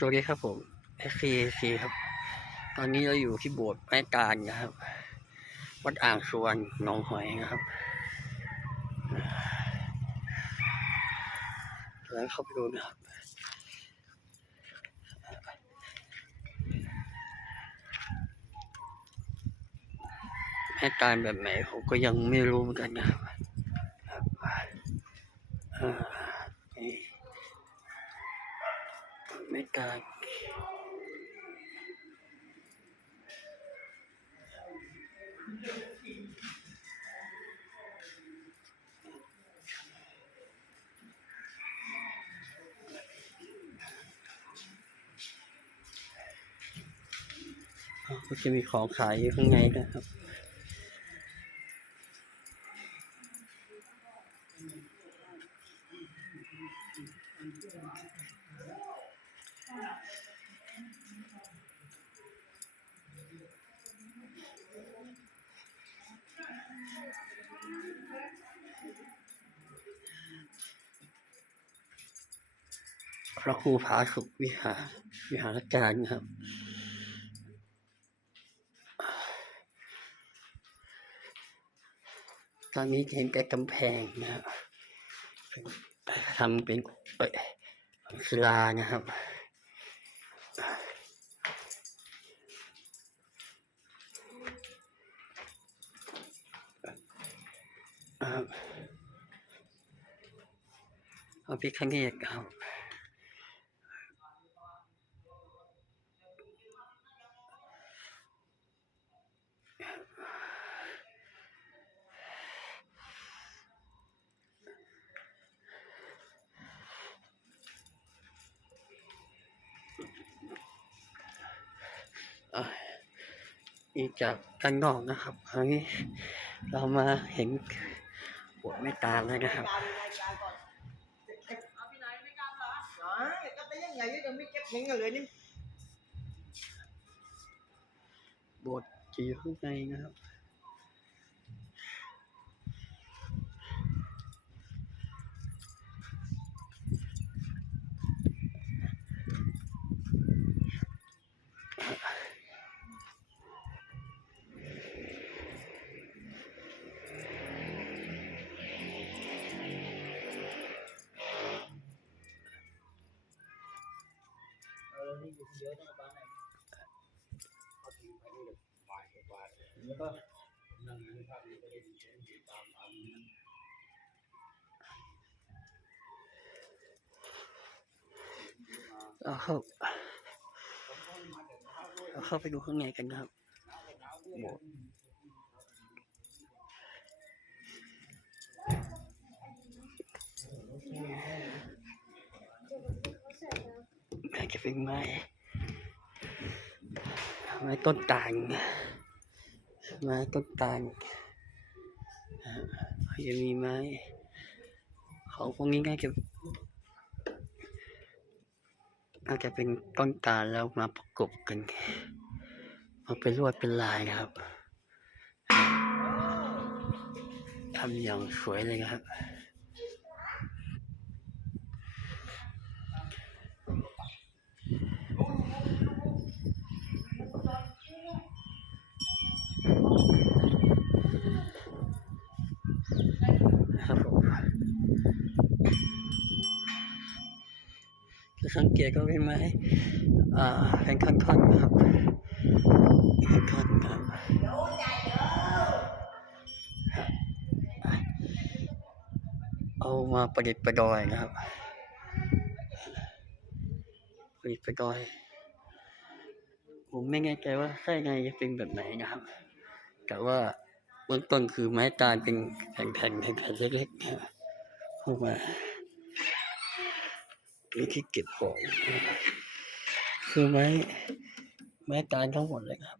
สวัสดีครับผม SCAC ครับ ตอนนี้เราอยู่ที่โบสถ์แม่กาญนะครับ วัดอ่างสวนหนองหอยนะครับแล้วเข้าไปดูนะครับแม่การแบบไหนผมก็ยังไม่รู้เหมือนกันนะครับอ่านี่ แม่การก็จะมีของขายอยู่ข้างในนะครับ พระครูผาสุกวิหารวิหารการนะครับ ตอนนี้เห็นแต่กำแพงนะครับทำเป็นศิลานะครับ อ่าเอาพิคเนตครับอะอีกจากด้านนอกนะครับคราวนี้เรามาเห็นหัวแม่ตาลแล้วนะครับ เอาพี่นายไม่กล้าเหรอก็ ไปยังไม่เก็บเงินเลยนี่ โบสถ์จะอยู่ข้างในนะครับ เยอะต้องบ้านไหนเอาทิ้งไปนี่เลยไปไปแล้วก็นั่งอยู่ภาพนี้ก็ได้ยินเสียงตามตามเราเข้าเราเข้าไปดูข้างในกันนะครับโบสถ์อาจจะเป็นไม้ ม้ต้นตาลไม้ต้นตาลอ่าจะมีไม้ของพวกนี้น่าจะน่าจะเป็นต้นตาลแล้วมาประกบกันมาเป็นลวดเป็นลายครับทำอย่างสวยเลยครับ สังเกตก็เป็นไม้อ่าเป็นท่อนๆนะครับเป็นท่อนๆนะครับเอามาประดิษฐ์ประดอยนะครับประดิษฐ์ประดอย ผมไม่แน่ใจว่าไส้ในจะเป็นแบบไหนนะครับ แต่ว่าเบื้องต้นคือไม้ตาลเป็นแผ่นๆแผ่นๆเล็กๆเข้ามา เป็นที่เก็บของคือไม้ไม้ตาลทั้งหมดเลยครับ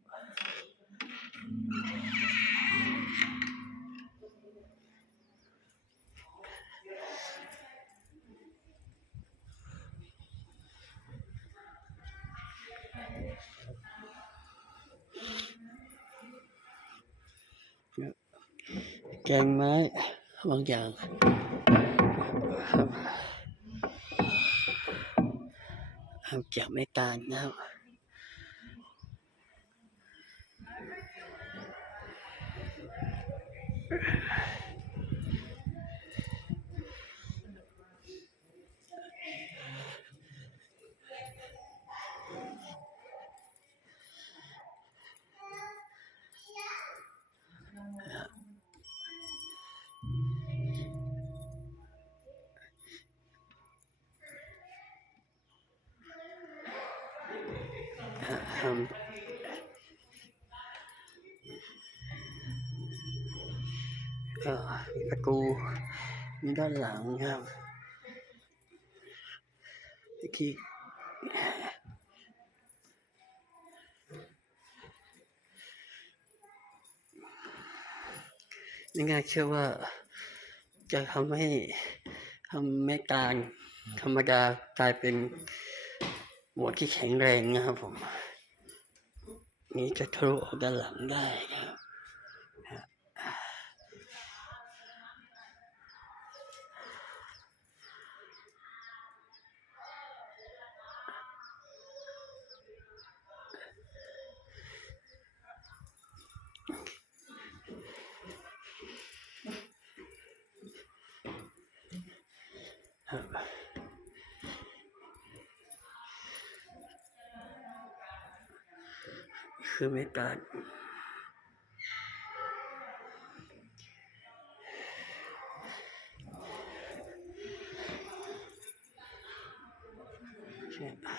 แกงไม้บางอย่าง ครับทำเกี่ยวไม่การนะครับ ก็มีประตูมีด้านหลังครับวิธีไม่น่าเชื่อว่าจะทำให้ทำแม่การธรรมดากลายเป็น หมวดที่แข็งแรงนะครับผม นี้จะทะลุออกด้านหลังได้นะครับคื คือไม่การใช่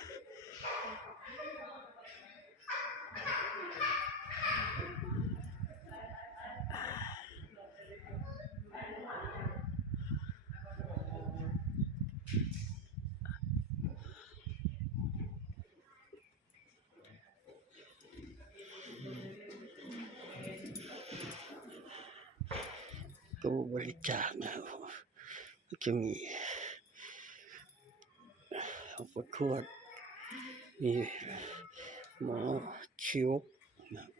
บริจาคนะครับผมก็จะมีหลวงปู่ทวด มีหมอชิวนะครับ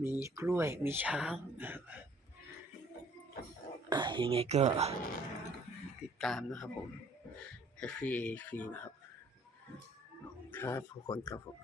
มีกล้วย มีช้างนะครับยังไงก็ติดตามนะครับผม s c a นะครับ ครับทุกคนครับผม